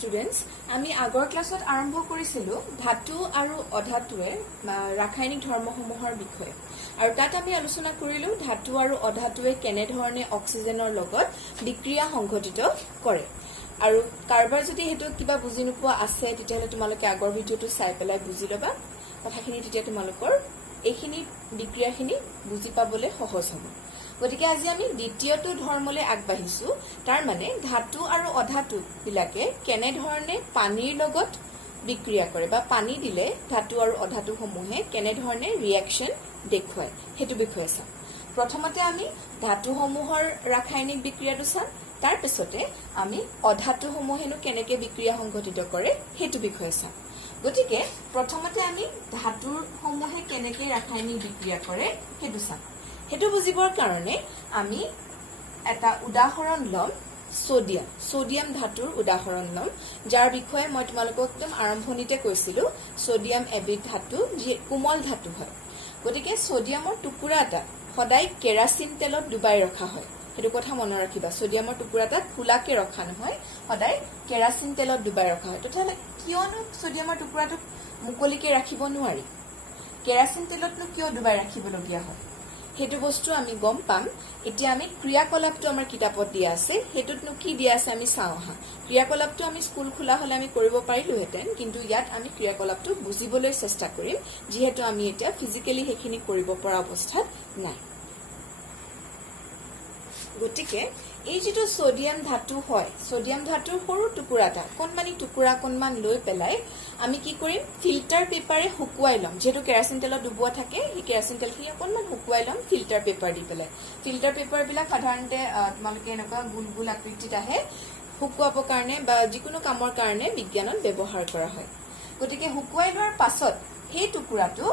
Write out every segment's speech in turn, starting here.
students, আমি আগৰ ক্লাছত আৰম্ভ কৰিছিলো ধাতু আৰু অধাতুৰ ৰাসায়নিক ধৰ্মসমূহৰ বিষয়ে। আৰু তাত আমি আলোচনা কৰিলো ধাতু আৰু অধাতুৱে কেনে ধৰণে অক্সিজেনৰ লগত বিক্ৰিয়া সংঘটিত কৰে। আৰু কাৰবাৰ যদি হেতু কিবা বুজি নোপোৱা আছে তেতিয়াহলে তোমালোকে আগৰ ভিডিওটো চাই পেলাই বুজি লবা কথাখিনি, তেতিয়া তোমালোকৰ এইখিনি বিক্ৰিয়াখিনি বুজি পাবলৈ সহজ হ'ব। গতিকে আজি আমি দ্বিতীয়টো ধৰ্মলৈ আগবাঢ়িছো। তাৰ মানে ধাতু আৰু অধাতু বিলাকে কেনে ধৰণে পানীৰ লগত বিক্ৰিয়া কৰে বা পানী দিলে ধাতু আৰু অধাতু সমূহে কেনে ধৰণে ৰিয়েকশন দেখুৱায় সেইটো বিষয়ে চাম। প্ৰথমতে আমি ধাতু সমূহৰ ৰাসায়নিক বিক্ৰিয়াটো চাম, তাৰ পিছতে আমি অধাতু সমূহেনো কেনেকৈ বিক্ৰিয়া সংঘটিত কৰে সেইটো বিষয়ে চাম। গতিকে প্ৰথমতে আমি ধাতুৰ সমূহে কেনেকৈ ৰাসায়নিক বিক্ৰিয়া কৰে সেইটো চাম। সেইটো বুজিবৰ কাৰণে আমি এটা উদাহৰণ লম, সোডিয়াম ধাতুৰ উদাহৰণ লম, যাৰ বিষয়ে মই তোমালোকক একদম আৰম্ভণিতে কৈছিলো। সোডিয়াম এবিধ ধাতু যি কোমল ধাতু হয়। গতিকে সোডিয়ামৰ টুকুৰা এটা সদায় কেৰাচিন তেলত ডুবাই ৰখা হয়, সেইটো কথা মনত ৰাখিবা। সোডিয়ামৰ টুকুৰা এটা খোলাকে ৰখা নহয়, সদায় কেৰাচিন তেলত ডুবাই ৰখা হয়। তেতিয়াহ'লে কিয়নো সোডিয়ামৰ টুকুৰাটো মুকলিকে ৰাখিব নোৱাৰি, কেৰাচিন তেলতনো কিয় ডুবাই ৰাখিবলগীয়া হয় সেইটো বস্তু আমি গম পাম। এতিয়া আমি ক্ৰিয়াকলাপটো আমাৰ কিতাপত দিয়া আছে, সেইটোতনো কি দিয়া আছে আমি চাওঁ আহা। ক্ৰিয়াকলাপটো আমি স্কুল খোলা হলে আমি কৰিব পাৰিলোহেঁতেন, কিন্তু ইয়াত আমি ক্ৰিয়াকলাপটো বুজিবলৈ চেষ্টা কৰিম, যিহেতু আমি এতিয়া ফিজিকেলি সেইখিনি কৰিব পৰা অৱস্থাত নাই। গতিকে এই যিটো সোডিয়াম ধাতু হয়, সোডিয়াম ধাতুৰ সৰু টুকুৰা এটা অকণমানি টুকুৰা অকণমান লৈ পেলাই আমি কি কৰিম, ফিল্টাৰ পেপাৰে শুকুৱাই ল'ম। যিহেতু কেৰাচিন তেলত ডুবোৱা থাকে, সেই কেৰাচিন তেলখিনি অকণমান শুকুৱাই ল'ম ফিল্টাৰ পেপাৰ দি পেলাই। ফিল্টাৰ পেপাৰবিলাক সাধাৰণতে তোমালোকে এনেকুৱা গোল গোল আকৃতিত আহে, শুকুৱাবৰ কাৰণে বা যিকোনো কামৰ কাৰণে বিজ্ঞানত ব্যৱহাৰ কৰা হয়। গতিকে শুকুৱাই লোৱাৰ পাছত সেই টুকুৰাটো,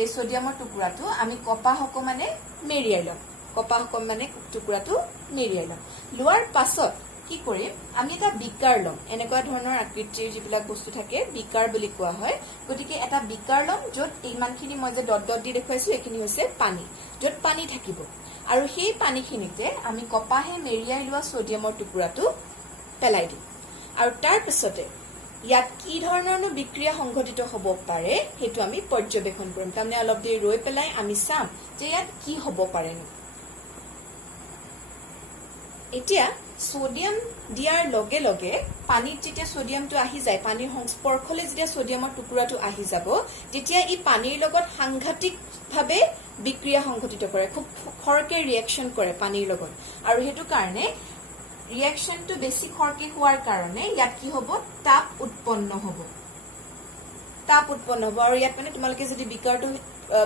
এই সোডিয়ামৰ টুকুৰাটো আমি কপাহ অকণমানে মেৰিয়াই ল'ম। কপাহ অকণমানে টুকুৰাটো মেৰিয়াই ল'ম। লোৱাৰ পাছত কি কৰিম, আমি এটা বিকাৰ ল'ম। এনেকুৱা ধৰণৰ আকৃতিৰ যিবিলাক বস্তু থাকে বিকাৰ বুলি কোৱা হয়। গতিকে এটা বিকাৰ ল'ম, য'ত ইমানখিনি মই যে ডট ডট দি দেখুৱাইছো এইখিনি হৈছে পানী, য'ত পানী থাকিব। আৰু সেই পানীখিনিতে আমি কপাহে মেৰিয়াই লোৱা সোডিয়ামৰ টুকুৰাটো পেলাই দিম। আৰু তাৰ পিছতে ইয়াত কি ধৰণৰনো বিক্ৰিয়া সংঘটিত হ'ব পাৰে সেইটো আমি পৰ্যবেক্ষণ কৰিম। তাৰমানে অলপ দেৰি ৰৈ পেলাই আমি চাম যে ইয়াত কি হ'ব পাৰেনো। এতিয়া সোডিয়াম দিয়াৰ লগে লগে পানীত যেতিয়া সোডিয়ামটো আহি যায়, পানীৰ সংস্পৰ্শলৈ যেতিয়া সোডিয়ামৰ টুকুৰাটো আহি যাব, তেতিয়া ই পানীৰ লগত সাংঘাতিকভাৱে বিক্ৰিয়া সংঘটিত কৰে, খুব খৰকে ৰিয়েকশ্যন কৰে পানীৰ লগত। আৰু সেইটো কাৰণে ৰিয়েকশ্যনটো বেছি খৰকে হোৱাৰ কাৰণে ইয়াত কি হ'ব, তাপ উৎপন্ন হ'ব। আৰু ইয়াত মানে তোমালোকে যদি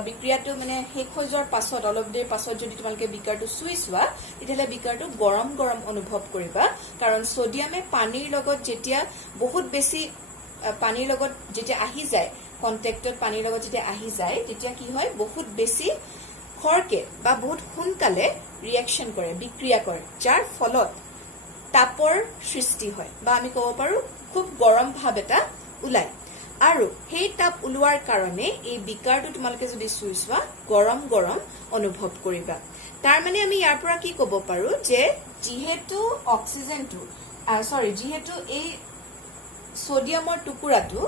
বিক্ৰিয়াটো মানে শেষ হৈ যোৱাৰ পাছত, অলপ দেৰি পাছত যদি তোমালোকে বিকাৰটো চুই চোৱা, তেতিয়াহ'লে বিকাৰটো গৰম গৰম অনুভৱ কৰিবা। কাৰণ সোডিয়ামে পানীৰ লগত যেতিয়া বহুত বেছি পানীৰ লগত যেতিয়া আহি যায়, কণ্টেক্টত পানীৰ লগত যেতিয়া আহি যায়, তেতিয়া কি হয়, বহুত বেছি খৰকে বা বহুত সোনকালে ৰিয়েকশ্যন কৰে, বিক্ৰিয়া কৰে, যাৰ ফলত তাপৰ সৃষ্টি হয়, বা আমি ক'ব পাৰো খুব গৰম ভাৱ এটা ওলায়। আৰু সেই তাপ ওলোৱাৰ কাৰণে এই বিকাৰটো তোমালোকে যদি চুই চোৱা গৰম গৰম অনুভৱ কৰিবা। তাৰ মানে আমি ইয়াৰ পৰা কি ক'ব পাৰো যে যিহেতু এই সোডিয়ামৰ টুকুৰাটো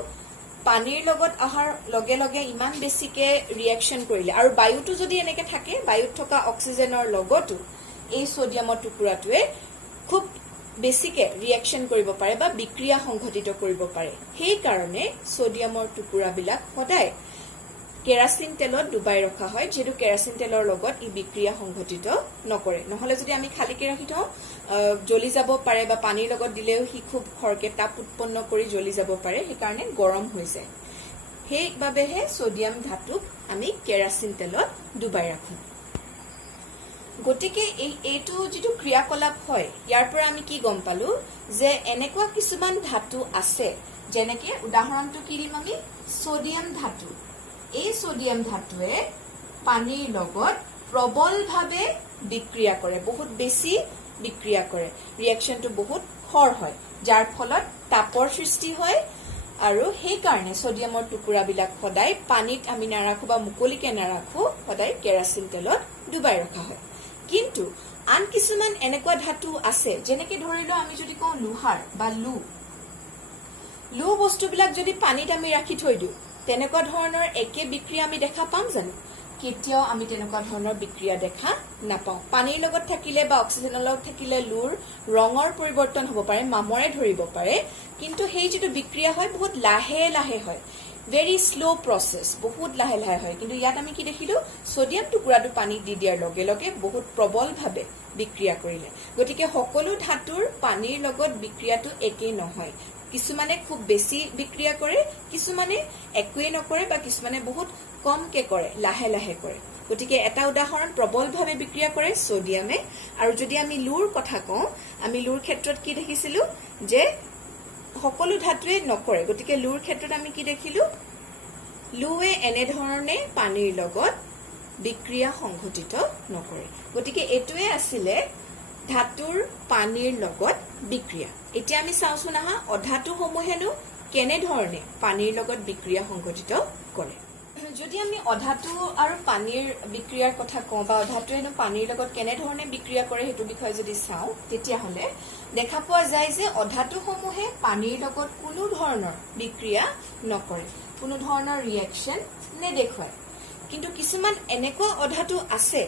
পানীৰ লগত অহাৰ লগে লগে ইমান বেছিকে ৰিয়েকশ্যন কৰিলে, আৰু বায়ুটো যদি এনেকে থাকে, বায়ুত থকা অক্সিজেনৰ লগতো এই সোডিয়ামৰ টুকুৰাটোৱে খুব বেছিকে ৰিয়েকশ্যন কৰিব পাৰে বা বিক্ৰিয়া সংঘটিত কৰিব পাৰে। সেইকাৰণে সোডিয়ামৰ টুকুৰাবিলাক সদায় কেৰাচিন তেলত ডুবাই ৰখা হয়, যিহেতু কেৰাচিন তেলৰ লগত ই বিক্ৰিয়া সংঘটিত নকৰে। নহলে যদি আমি খালীকে ৰাখি থওঁ, জ্বলি যাব পাৰে, বা পানীৰ লগত দিলেও সি খুব খৰকে তাপ উৎপন্ন কৰি জ্বলি যাব পাৰে, সেইকাৰণে গৰম হৈ যায়। সেইবাবেহে সোডিয়াম ধাতুক আমি কেৰাচিন তেলত ডুবাই ৰাখো। গতিকে এইটো যিটো ক্ৰিয়াকলাপ হয়, ইয়াৰ পৰা আমি কি গম পালো যে এনেকুৱা কিছুমান ধাতু আছে, যেনেকে উদাহৰণটো কি দিম আমি, সোডিয়াম ধাতু। এই সোডিয়াম ধাতুৱে পানীৰ লগত প্ৰবলভাৱে বিক্ৰিয়া কৰে, বহুত বেছি বিক্ৰিয়া কৰে, ৰিয়েকশ্যনটো বহুত খৰ হয়, যাৰ ফলত তাপৰ সৃষ্টি হয়। আৰু সেইকাৰণে সোডিয়ামৰ টুকুৰাবিলাক সদায় পানীত আমি নাৰাখো বা মুকলিকে নাৰাখো, সদায় কেৰাচিন তেলত ডুবাই ৰখা হয়। কিন্তু আন কিছুমান এনেকুৱা ধাতু আছে, যেনেকে ধৰি লও আমি যদি কওঁ লোহাৰ বা লু বস্তুবিলাক যদি পানীত আমি ৰাখি থৈ দিওঁ তেনেকুৱা ধৰণৰ একে বিক্ৰিয়া আমি দেখা পাম জানো কেতিয়াও আমি তেনেকুৱা ধৰণৰ বিক্ৰিয়া দেখা নাপাওঁ পানীৰ লগত থাকিলে বা অক্সিজেনৰ লগত থাকিলে লুৰ ৰঙৰ পৰিৱৰ্তন হ'ব পাৰে মামৰে ধৰিব পাৰে কিন্তু সেই যেটো বিক্ৰিয়া হয় বহুত লাহে লাহে হয় very slow process বহুত লাহে লাহে হয় কিন্তু ইয়াত আমি কি দেখিলো সোডিয়াম টুকুৰাটো পানী দি দিয়াৰ লগে লগে বহুত প্ৰবলভাৱে বিক্ৰিয়া কৰিলে গতিকে সকলো ধাতুৰ পানীৰ লগত বিক্ৰিয়াটো একে নহয় কিছুমানে খুব বেছি বিক্ৰিয়া কৰে কিছুমানে একোৱে নকৰে বা কিছুমানে বহুত কমকে কৰে লাহে লাহে কৰে গতিকে এটা উদাহৰণ প্ৰবলভাৱে বিক্ৰিয়া কৰে সোডিয়ামে আৰু যদি আমি লুৰ কথা কওঁ আমি লুৰ ক্ষেত্ৰত কি দেখিছিলো যে সকলো ধাতুৱে নকৰে গতিকে লুৰ ক্ষেত্ৰত আমি কি দেখিলো লুৱে এনে ধৰণে পানীৰ লগত বিক্ৰিয়া সংঘটিত নকৰে গতিকে এটোৱে আছিল ধাতুৰ পানীৰ লগত বিক্ৰিয়া এতিয়া আমি চাওঁছো না অধাতু সমূহেনো কেনে ধৰণে পানীৰ লগত বিক্ৰিয়া সংঘটিত কৰে যদি আমি অধাতু আৰু পানীৰ বিক্ৰিয়াৰ কথা কওঁ বা অধাতুৱেনো পানীৰ লগত কেনে ধৰণে বিক্ৰিয়া কৰে হেতু বিষয় যদি চাওঁ তেতিয়া হলে দেখা পোৱা যায় যে অধাতু সমূহে পানীৰ লগত কোনো ধৰণৰ বিক্ৰিয়া নকৰে কোনো ধৰণৰ ৰিএকচন নেদেখুৱায় কিন্তু কিছুমান এনেকুৱা অধাতু আছে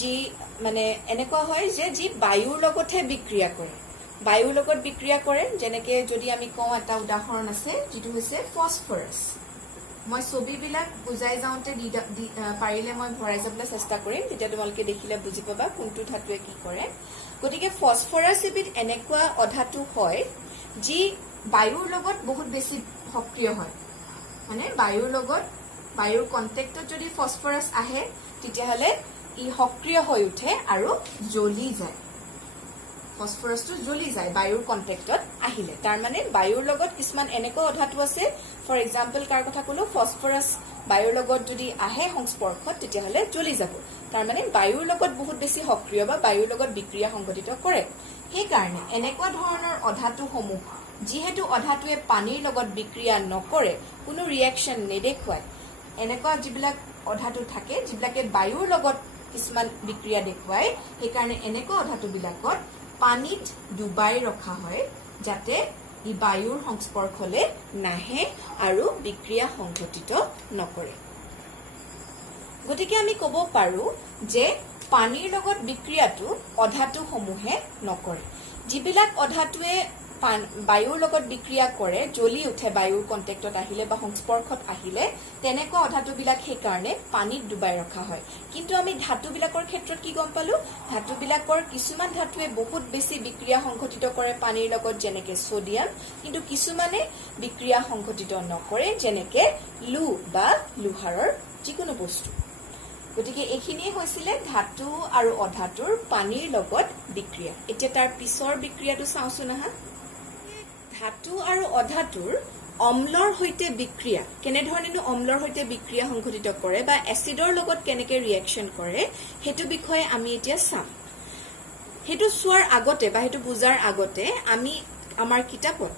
যি মানে এনেকুৱা হয় যে যি বায়ুৰ লগতহে বিক্ৰিয়া কৰে বায়ুৰ লগত বিক্ৰিয়া কৰে যেনেকে যদি আমি কওঁ এটা উদাহৰণ আছে যেটো হৈছে ফসফৰাছ মই ছবিবিলাক বুজাই যাওঁতে পাৰিলে মই ভৰাই যাবলৈ চেষ্টা কৰিম তেতিয়া তোমালোকে দেখিলে বুজি পাবা কোনটো ধাতুৱে কি কৰে গতিকে ফসফৰাছ এবিধ এনেকুৱা অধাতু হয় যি বায়ুৰ লগত বহুত বেছি সক্ৰিয় হয় মানে বায়ুৰ কন্টেক্টত যদি ফসফৰাছ আহে তেতিয়া হলে ই সক্ৰিয় হৈ উঠে আৰু জ্বলি যায় ফসফৰাছটো জ্বলি যায় বায়ুৰ কন্টেক্টত আহিলে তাৰ মানে বায়ুৰ লগত কিছুমান এনেকুৱা অধাতু আছে ফৰ এক্সাম্পল কাৰ কথা কলো ফসফৰাছ বায়ুৰ লগত যদি আহে সংস্পৰ্শত তেতিয়া হলে জ্বলি যাব তাৰ মানে বায়ুৰ লগত বহুত বেছি সক্ৰিয় বা বায়ুৰ লগত বিক্ৰিয়া সংঘটিত কৰে সেই কাৰণে এনেকুৱা ধৰণৰ অধাতু সমূহ যিহেতু অধাতুৱে পানীৰ লগত বিক্ৰিয়া নকৰে কোনো ৰিএকচন নেদেখুৱায় এনেকুৱা যিবিলাক অধাতু থাকে যিবিলাকে বায়ুৰ লগত কিছুমান বিক্ৰিয়া দেখুৱায় সেই কাৰণে এনেকুৱা অধাতু বিলাকত পানীত ডুবাই ৰখা হয় যাতে ই বায়ুৰ সংস্পৰ্শলে নাহে আৰু বিক্ৰিয়া সংঘটিত নকৰে গতিকে আমি ক'ব পাৰো যে পানীৰ লগত বিক্ৰিয়াটো অধাতু সমূহে নকৰে যিবিলাক অধাতুৱে বায়ুৰ লগত বিক্ৰিয়া কৰে জ্বলি উঠে বায়ুৰ কন্টেক্টত আহিলে বা সংস্পৰ্শত আহিলে তেনেকুৱা অধাতু বিলাক সেই কাৰণে পানীত ডুবাই ৰখা হয় কিন্তু আমি ধাতু বিলাকৰ ক্ষেত্ৰত কি গম পালো ধাতু বিলাকৰ কিছুমান ধাতুৱে বহুত বেছি বিক্ৰিয়া সংঘটিত কৰে পানীৰ লগত যেনেকে সোডিয়াম কিন্তু কিছুমানে বিক্ৰিয়া সংঘটিত নকৰে যেনেকে লু বা লোহাৰৰ যিকোনো বস্তু গতিকে এইখিনিয়ে হৈছিলে ধাতু আৰু অধাতুৰ পানীৰ লগত বিক্ৰিয়া এতিয়া তাৰ পিছৰ বিক্ৰিয়াটো চাওঁছো না ধাতু আৰু অধাতুৰ অম্লৰ হৈতে বিক্ৰিয়া কেনে ধৰণেনো অম্লৰ হৈতে বিক্ৰিয়া সংঘটিত কৰে বা এসিডৰ লগত কেনেকে ৰিএকচন কৰে হেতু বিষয়ে আমি এতিয়া চাম হেতু চোৱাৰ আগতে বা হেতু বুজাৰ আগতে আমি আমাৰ কিতাপত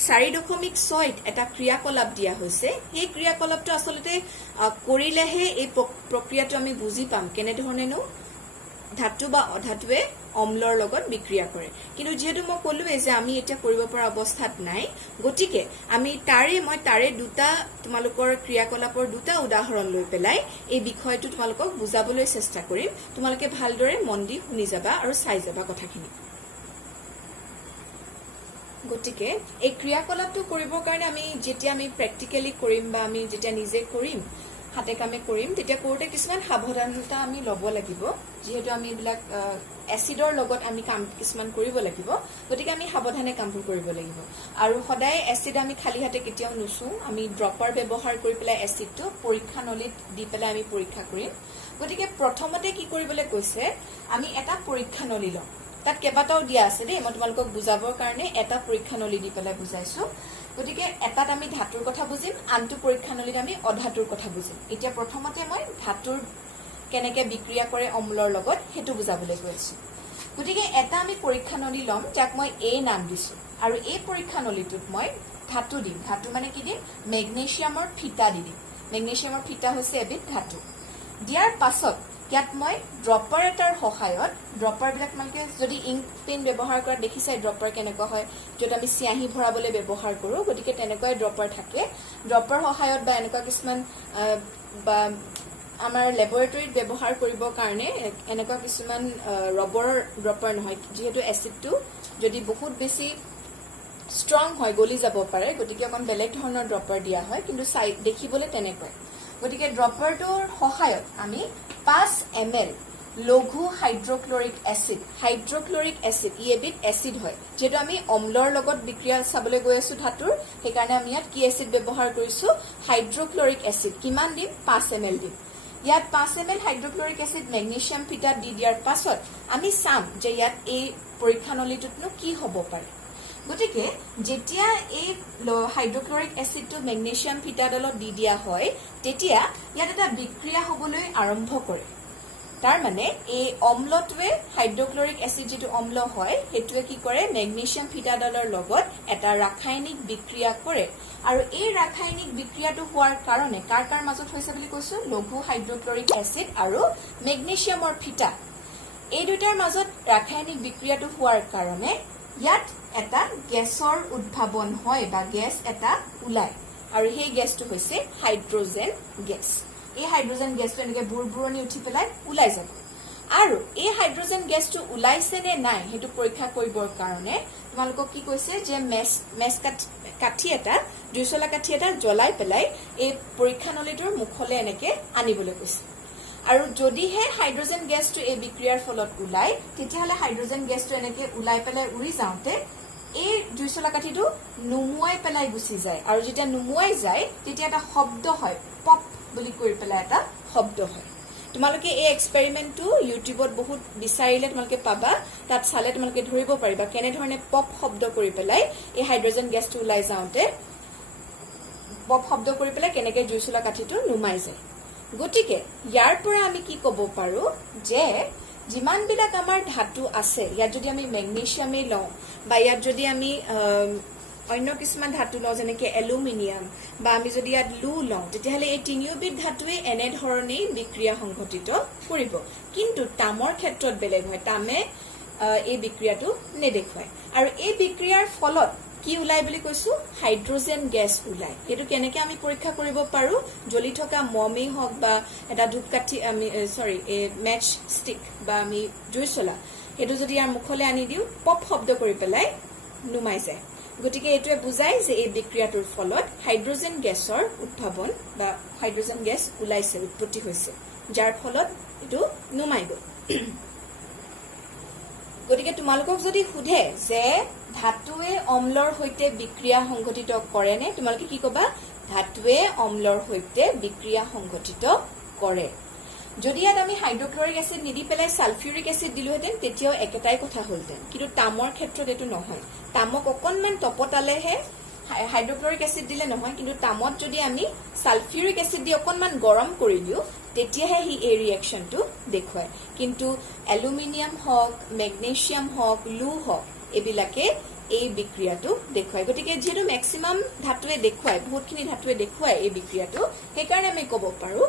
4.6 এটা ক্ৰিয়াকলাপ দিয়া হৈছে এই ক্ৰিয়াকলাপটো আসলতে কৰিলেহে এই প্ৰক্ৰিয়াটো আমি বুজি পাম কেনে ধৰণেনো ধাতু বা অধাতুৱে অম্লৰ লগত বিক্ৰিয়া কৰে কিন্তু যেহেতু মই কলোৱে যে আমি এটা কৰিব পৰা অৱস্থাত নাই গতিকে আমি তাৰে দুটা তোমালোকৰ ক্ৰিয়াকলাপৰ দুটা উদাহৰণ লৈ পেলাই এই বিষয়টো তোমালোকক বুজাবলৈ চেষ্টা কৰিম তোমালোকে ভালদৰে মন দি শুনি যাবা আৰু চাই যাবা কথাখিনি গতিকে এই ক্ৰিয়াকলাপটো কৰিবৰ কাৰণে আমি যেতিয়া আমি প্ৰেক্টিক্যালি কৰিম বা আমি যেতিয়া নিজে কৰিম হাতে কামে কৰিম তেতিয়া কৰোতে কিছুমান সাৱধানতা আমি ল'ব লাগিব যেহেতু আমি এইবিলাক এসিডৰ লগত আমি কাম কিছুমান কৰিব লাগিব গতিকে আমি সাৱধানে কামবোৰ কৰিব লাগিব আৰু সদায় এসিড আমি খালি হাতে কেতিয়াও নুচু আমি ড্ৰপাৰ ব্যৱহাৰ কৰি পেলাই এসিডটো পৰীক্ষা নলীত দি পেলাই আমি পৰীক্ষা কৰিম গতিকে প্ৰথমতে কি কৰিবলৈ কৈছে আমি এটা পৰীক্ষা নলী লম তাত কেইবাটাও দিয়া আছে দেই মই তোমালোকক বুজাবৰ কাৰণে এটা পৰীক্ষা নলী দি পেলাই বুজাইছো গতিকে এটাত আমি ধাতুৰ কথা বুজিম আনটো পৰীক্ষা নলীত আমি অধাতুৰ কথা বুজিম এতিয়া প্ৰথমতে মই ধাতুৰ কেনেকে বিক্ৰিয়া কৰে অম্লৰ লগত হেতু বুজাবলৈ গৈছো গতিকে এটা আমি পৰীক্ষা নলী লম যাক মই এ নাম দিছো আৰু এই পৰীক্ষা নলীটোত মই ধাতু দিম ধাতু মানে কি দিম মেগনেছিয়ামৰ ফিটা দি দিম মেগনেছিয়ামৰ ফিটা হৈছে এবিধ ধাতু দিয়াৰ পাছত ইয়াত মই ড্ৰপাৰ এটাৰ সহায়ত ড্ৰপাৰবিলাক তোমালোকে যদি ইংক পেন ব্যৱহাৰ কৰা দেখিছাই ড্ৰপাৰ কেনেকুৱা হয় য'ত আমি চিয়াহী ভৰাবলৈ ব্যৱহাৰ কৰোঁ গতিকে তেনেকুৱাই ড্ৰপাৰ থাকে ড্ৰপাৰ সহায়ত বা এনেকুৱা কিছুমান বা আমাৰ লেবৰেটৰীত ব্যৱহাৰ কৰিবৰ কাৰণে এনেকুৱা কিছুমান ৰবৰৰ ড্ৰপাৰ নহয় যিহেতু এচিডটো যদি বহুত বেছি ষ্ট্ৰং হয় গলি যাব পাৰে গতিকে অকণ বেলেগ ধৰণৰ ড্ৰপাৰ দিয়া হয় কিন্তু দেখিবলৈ তেনেকুৱাই গতিকে ড্ৰপাৰটোৰ সহায়ত আমি 5 ml লঘু হাইড্ৰক্লৰিক এচিড ই এবিধ এচিড হয় যেটো আমি অম্লৰ লগত বিক্ৰিয়া চাবলৈ গৈ আছো ধাতুৰ সেইকাৰণে আমি ইয়াত কি এচিড ব্যৱহাৰ কৰিছো হাইড্ৰক্লৰিক এচিড কিমান দিম 5 ml দিম ইয়াত 5 ml হাইড্ৰক্লৰিক এচিড মেগনেছিয়াম ফিটাত দি দিয়াৰ পাছত আমি চাম যে ইয়াত এই পৰীক্ষানলীটোতনো কি হ'ব পাৰে গতিকে যেতিয়া এই হাইড্ৰক্লৰিক এচিডটো মেগনেছিয়াম ফিটাডলত দি দিয়া হয় তেতিয়া ইয়াত এটা বিক্ৰিয়া হ'বলৈ আৰম্ভ কৰে তাৰ মানে এই অম্লটোৱে হাইড্ৰক্লৰিক এচিড যেটো অম্ল হয় হেতুৱে কি কৰে মেগনেছিয়াম ফিটাডলৰ লগত এটা ৰাসায়নিক বিক্ৰিয়া কৰে আৰু এই ৰাসায়নিক বিক্ৰিয়াটো হোৱাৰ কাৰণে কাৰ মাজত হৈছে বুলি কৈছো লঘু হাইড্ৰক্লৰিক এচিড আৰু মেগনেছিয়ামৰ ফিটা এই দুটাৰ মাজত ৰাসায়নিক বিক্ৰিয়াটো হোৱাৰ কাৰণে ইয়াত এটা গেছৰ উদ্ভাৱন হয় বা গেছ এটা ওলায় আৰু সেই গেছটো হৈছে হাইড্ৰজেন গেছ এই হাইড্ৰজেন গেছটো এনেকে বুৰবুৰণি উঠি পেলাই ওলাই যাব আৰু এই হাইড্ৰজেন গেছটো ওলাইছে নে নাই হেতু পৰীক্ষা কৰিবৰ কাৰণে তোমালোকক কি কৈছে যে মেছ কাঠি এটা দুইচলা কাঠি এটা জ্বলাই পেলাই এই পৰীক্ষানলীটোৰ মুখলে এনেকে আনিবলৈ কৈছে আৰু যদিহে হাইড্ৰজেন গেছটো এই বিক্ৰিয়াৰ ফলত ওলাই তেতিয়াহলে হাইড্ৰজেন গেছটো এনেকে ওলাই পেলাই উৰি যাওঁতে এই দুইচলা কাঠিটো নুমুৱাই পেলাই গুচি যায় আৰু যেতিয়া নুমুৱাই যায় তেতিয়া এটা শব্দ হয় পপ বুলি কৰি পেলাই এটা শব্দ হয় তোমালোকে এই এক্সপেৰিমেন্টটো ইউটিউবত বহুত বিচাৰিলে তোমালোকে পাবা তাত চালে তোমালোকে ধৰিব পাৰিবা কেনে ধৰণে পপ শব্দ কৰি পেলাই এই হাইড্ৰজেন গেছটো ওলাই যাওঁতে পপ শব্দ কৰি পেলাই কেনেকৈ দুইচলা কাঠিটো নুমাই যায় গতিকে ইয়াৰ পৰা আমি কি ক'ব পাৰো যে যিমান বিলাক আমাৰ ধাতু আছে ইয়াত যদি আমি মেগনেছিয়ামে লওঁ বা ইয়াত যদি আমি অন্য কিছুমান ধাতু লওঁ যেনেকৈ এলুমিনিয়াম বা আমি যদি ইয়াত লু লওঁ তেতিয়াহ'লে এই তিনিওবিধ ধাতুৱে এনে ধৰণেই বিক্ৰিয়া সংঘটিত কৰিব কিন্তু তামৰ ক্ষেত্ৰত বেলেগ হয় তামে এই বিক্ৰিয়াটো নেদেখুৱায় আৰু এই বিক্ৰিয়াৰ ফলত কি ওলাই বুলি কৈছো হাইড্ৰজেন গেছ ওলাই এটো কেনেকৈ আমি পৰীক্ষা কৰিব পাৰো জ্বলি থকা মমেই হওক বা এটা ধূপকাঠি আমি মেচ ষ্টিক বা আমি জুইচলা এটো যদি ইয়াৰ মুখলে আনি দিও পপ শব্দ কৰি পেলাই নুমাই যায় গতিকে এটোৱে বুজায় যে এই বিক্ৰিয়াটোৰ ফলত হাইড্ৰজেন গেছৰ উদ্ভাৱন বা হাইড্ৰজেন গেছ ওলাইছে উৎপত্তি হৈছে যাৰ ফলত এটো নুমাই গ'ল গতিকে তোমালোকক যদি সুধে যে ধাতুৱে অম্লৰ সৈতে বিক্ৰিয়া সংঘটিত কৰে নে তোমালোকে কি কবা ধাতুৱে অম্লৰ সৈতে বিক্ৰিয়া সংঘটিত কৰে যদি ইয়াত আমি হাইড্ৰক্লৰিক এচিড নিদি পেলাই সালফিউৰিক এচিড দিলোহেঁতেন তেতিয়াও একেটাই কথা হলতেন কিন্তু তামৰ ক্ষেত্ৰত এটো নহয় তামক অকনমান তপতালেহে হাইড্ৰক্লৰিক এচিড দিলে নহয় কিন্তু তামত যদি আমি সালফিউৰিক এচিড দি অকনমান গৰম কৰি দিও তেতিয়াহে হি এই ৰিএকচনটো দেখুৱায় কিন্তু এলুমিনিয়াম হওক মেগনেছিয়াম হওক লু হওক এবিলাকে এই বিক্ৰিয়াটো দেখুৱায় গতিকে যেহেতু ম্যাক্সিমাম ধাতুৱে দেখুৱায় বহুতখিনি ধাতুৱে দেখুৱায় এই বিক্ৰিয়াটো সেইকাৰণে আমি ক'ব পাৰো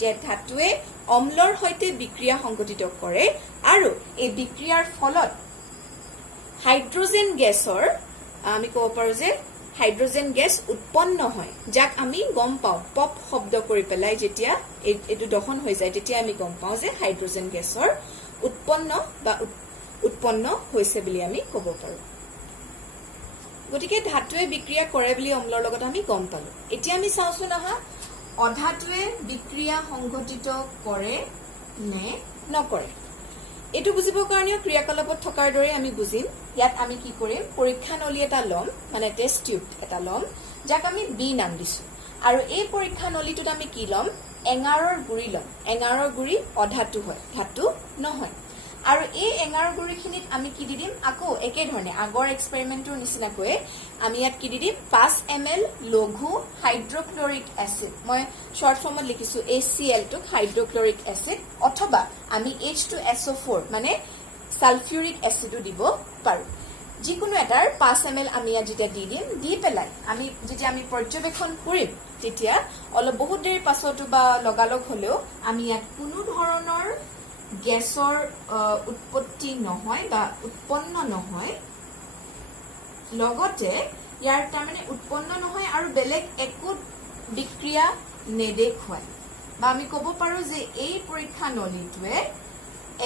যে ধাতুৱে অম্লৰ সৈতে বিক্ৰিয়া সংঘটিত কৰে আৰু এই বিক্ৰিয়াৰ ফলত হাইড্ৰজেন গেছৰ আমি ক'ব পাৰো যে হাইড্ৰজেন গেছ উৎপন্ন হয় যাক আমি গম পাওঁ পপ শব্দ কৰি পেলাই যেতিয়া এটো দহন হৈ যায় তেতিয়া আমি গম পাওঁ যে হাইড্ৰজেন গেছৰ উৎপন্ন হৈছে বুলি আমি ক'ব পাৰো গতিকে ধাতুৱে বিক্ৰিয়া কৰে বুলি অম্লৰ লগত আমি গম পালো এতিয়া আমি চাওঁচোন আহা অধাতুৱে বিক্ৰিয়া সংঘটিত কৰে নে নকৰে এটো বুজিবৰ কাৰণে ক্ৰিয়াকলাপত থকাৰ দৰে আমি বুজিম ইয়াত আমি কি কৰিম পৰীক্ষানলী এটা লম মানে টেষ্ট টিউব এটা লম যাক আমি বি নাম দিছো আৰু এই পৰীক্ষানলীটোত আমি কি লম এঙাৰৰ গুৰি লম এঙাৰৰ গুৰি অধাতু হয় ধাতু নহয় আৰু এই এঙাৰৰ গুৰিখিনিত আমি কি দি দিম আকৌ একে ধৰণে আগৰ এক্সপেৰিমেন্টৰ নিচিনাকৈ আমি ইয়াত কি দি দিম 5 ml লঘু হাইড্ৰক্লৰিক এচিড মই শৰ্ট ফৰ্মত লিখিছো HCl টো হাইড্ৰক্লৰিক এচিড অথবা আমি H2SO4 মানে সালফিউৰিক এচিডো দিব পাৰো যিকোনো এটাৰ 5 ml আমি ইয়াত যেতিয়া দি দিম, দি পেলাই যেতিয়া আমি পৰ্যবেক্ষণ কৰিম, তেতিয়া অলপ বহুত দেৰি পাছতো বা লগালগ হলেও আমি ইয়াত কোনো ধৰণৰ গেছৰ উৎপত্তি নহয় বা উৎপন্ন নহয়, লগতে ইয়াৰ তাৰমানে উৎপন্ন নহয় আৰু বেলেগ একো বিক্ৰিয়া নেদেখুৱায়, বা আমি ক'ব পাৰো যে এই পৰীক্ষা নলীটোৱে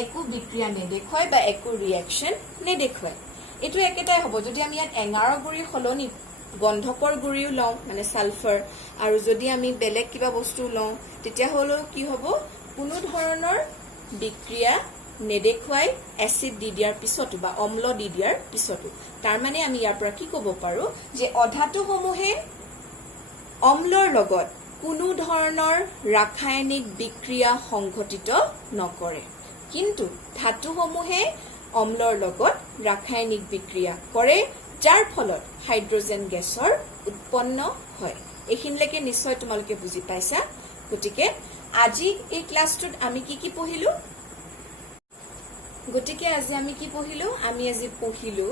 একো বিক্ৰিয়া নেদেখুৱায় বা একো ৰিয়েকশ্যন নেদেখুৱায়। এইটো একেটাই হ'ব যদি আমি ইয়াত এঙাৰৰ গুড়িৰ সলনি গন্ধকৰ গুড়িও লওঁ, মানে ছালফাৰ, আৰু যদি আমি বেলেগ কিবা বস্তু লওঁ, তেতিয়াহ'লেও কি হ'ব, কোনো ধৰণৰ বিক্ৰিয়া নেদেখুৱাই এচিড দি দিয়াৰ পিছতো বা অম্ল দি দিয়াৰ পিছতো। তাৰমানে আমি ইয়াৰ পৰা কি ক'ব পাৰো যে অধাতুসমূহে অম্লৰ লগত কোনো ধৰণৰ ৰাসায়নিক বিক্ৰিয়া সংঘটিত নকৰে, কিন্তু ধাতুসমূহে অম্লৰ লগত ৰাসায়নিক বিক্ৰিয়া কৰে, যাৰ ফলত হাইড্ৰজেন গেছৰ উৎপন্ন হয়। এইখিনিলৈকে নিশ্চয় তোমালোকে বুজি পাইছা। গতিকে আজি এই ক্লাছটোত আমি কি পঢ়িলো? আমি আজি পঢ়িলো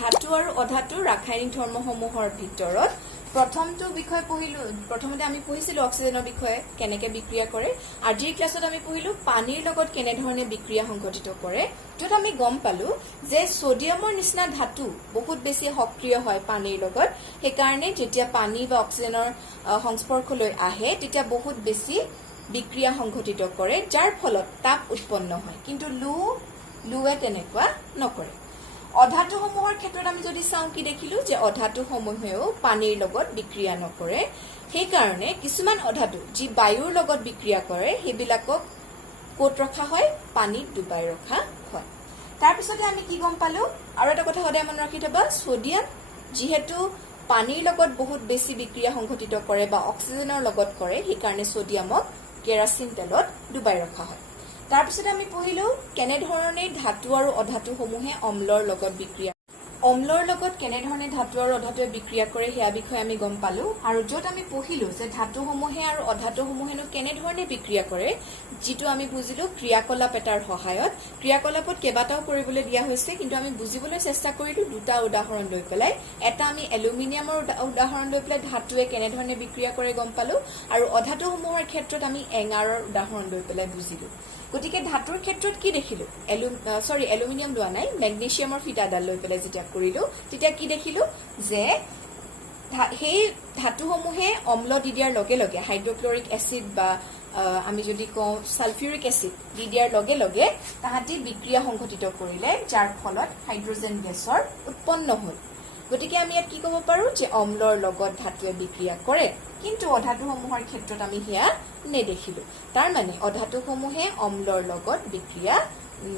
ধাতু আৰু অধাতুৰ ৰাসায়নিক ধৰ্মসমূহৰ ভিতৰত প্ৰথমটো বিষয় পঢ়িলো। প্ৰথমতে আমি পঢ়িছিলো অক্সিজেনৰ বিষয়ে, কেনেকে বিক্ৰিয়া কৰে। আজিৰ ক্লাছত আমি পঢ়িলো পানীৰ লগত কেনেধৰণে বিক্ৰিয়া সংঘটিত কৰে, য'ত আমি গম পালো যে সোডিয়ামৰ নিচিনা ধাতু বহুত বেছি সক্ৰিয় হয় পানীৰ লগত। সেইকাৰণে যেতিয়া পানী বা অক্সিজেনৰ সংস্পৰ্শলৈ আহে, তেতিয়া বহুত বেছি বিক্ৰিয়া সংঘটিত কৰে, যাৰ ফলত তাপ উৎপন্ন হয়। কিন্তু লুৱে তেনেকুৱা নকৰে। অধাতুসমূহৰ ক্ষেত্ৰত আমি যদি চাওঁ, কি দেখিলো যে অধাতুসমূহেও পানীৰ লগত বিক্ৰিয়া নকৰে। সেইকাৰণে কিছুমান অধাতু যি বায়ুৰ লগত বিক্ৰিয়া কৰে, সেইবিলাকক ক'ত ৰখা হয়? পানীত ডুবাই ৰখা হয়। তাৰপিছতে আমি কি গম পালো, আৰু এটা কথা সদায় মনত ৰাখি থবা, সোডিয়াম যিহেতু পানীৰ লগত বহুত বেছি বিক্ৰিয়া সংঘটিত কৰে বা অক্সিজেনৰ লগত কৰে, সেইকাৰণে সোডিয়ামক কেৰাচিন তেলত ডুবাই ৰখা হয়। তাৰপিছতে আমি পঢ়িলো কেনেধৰণে ধাতু আৰু অধাতুসমূহে অম্লৰ লগত কেনেধৰণে ধাতু আৰু অধাতুৱে বিক্ৰিয়া কৰে, সেয়া বিষয়ে আমি গম পালো। আৰু য'ত আমি পঢ়িলো যে ধাতুসমূহে আৰু অধাতুসমূহেনো কেনেধৰণে বিক্ৰিয়া কৰে, যিটো আমি বুজিলো ক্ৰিয়াকলাপ এটাৰ সহায়ত। ক্ৰিয়াকলাপত কেইবাটাও কৰিবলৈ দিয়া হৈছে, কিন্তু আমি বুজিবলৈ চেষ্টা কৰিলো দুটা উদাহৰণ লৈ পেলাই। এটা আমি এলুমিনিয়ামৰ উদাহৰণ লৈ পেলাই ধাতুৱে কেনেধৰণে বিক্ৰিয়া কৰে গম পালো, আৰু অধাতুসমূহৰ ক্ষেত্ৰত আমি এঙাৰৰ উদাহৰণ লৈ পেলাই বুজিলো। গতিকে ধাতুৰ ক্ষেত্ৰত কি দেখিলো, এলুমিনিয়াম লোৱা নাই, মেগনেছিয়ামৰ ফিটাডাল লৈ পেলাই যেতিয়া কৰিলো, তেতিয়া কি দেখিলো যে সেই ধাতুসমূহে অম্ল দি দিয়াৰ লগে লগে হাইড্ৰক্লৰিক এচিড বা আমি যদি কওঁ সালফিউৰিক এচিড দি দিয়াৰ লগে লগে তাহাঁতি বিক্ৰিয়া সংঘটিত কৰিলে, যাৰ ফলত হাইড্ৰজেন গেছৰ উৎপন্ন হল। গতিকে আমি ইয়াত কি ক'ব পাৰো যে অম্লৰ লগত ধাতুৱে বিক্ৰিয়া কৰে, কিন্তু অধাতুসমূহৰ ক্ষেত্ৰত আমি সেয়া নেদেখিলো। তাৰমানে অধাতুসমূহে অম্লৰ লগত বিক্ৰিয়া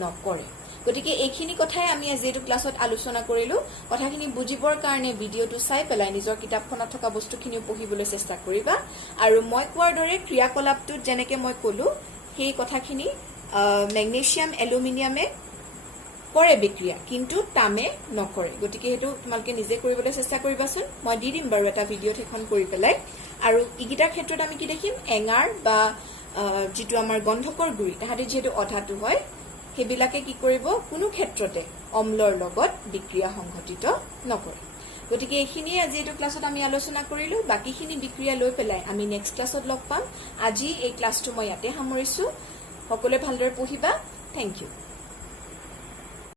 নকৰে। গতিকে এইখিনি কথাই আমি আজি এইটো ক্লাছত আলোচনা কৰিলো। কথাখিনি বুজিবৰ কাৰণে ভিডিঅ'টো চাই পেলাই নিজৰ কিতাপখনত থকা বস্তুখিনিও পঢ়িবলৈ চেষ্টা কৰিবা। আৰু মই কোৱাৰ দৰে ক্ৰিয়াকলাপটোত যেনেকে মই কলো, সেই কথাখিনি মেগনেছিয়াম এলুমিনিয়ামে কৰে বিক্ৰিয়া, কিন্তু তামে নকৰে। গতিকে সেইটো তোমালোকে নিজে কৰিবলৈ চেষ্টা কৰিবাচোন। মই দি দিম বাৰু এটা ভিডিঅ'ত সেইখন কৰি পেলাই। আৰু ইগিটাৰ ক্ষেত্ৰত আমি কি দেখিম, এঙাৰ বা যিটো আমাৰ গন্ধকৰ গুড়ি, তাহাঁতি যিহেতু অধাতু হয়, সেইবিলাকে কি কৰিব, কোনো ক্ষেত্ৰতে অম্লৰ লগত বিক্ৰিয়া সংঘটিত নকৰে। গতিকে এইখিনিয়ে আজি এইটো ক্লাছত আমি আলোচনা কৰিলো। বাকীখিনি বিক্ৰিয়া লৈ পেলাই আমি নেক্সট ক্লাছত লগ পাম। আজি এই ক্লাছটো মই ইয়াতে সামৰিছো। সকলোৱে ভালদৰে পঢ়িবা। Thank U.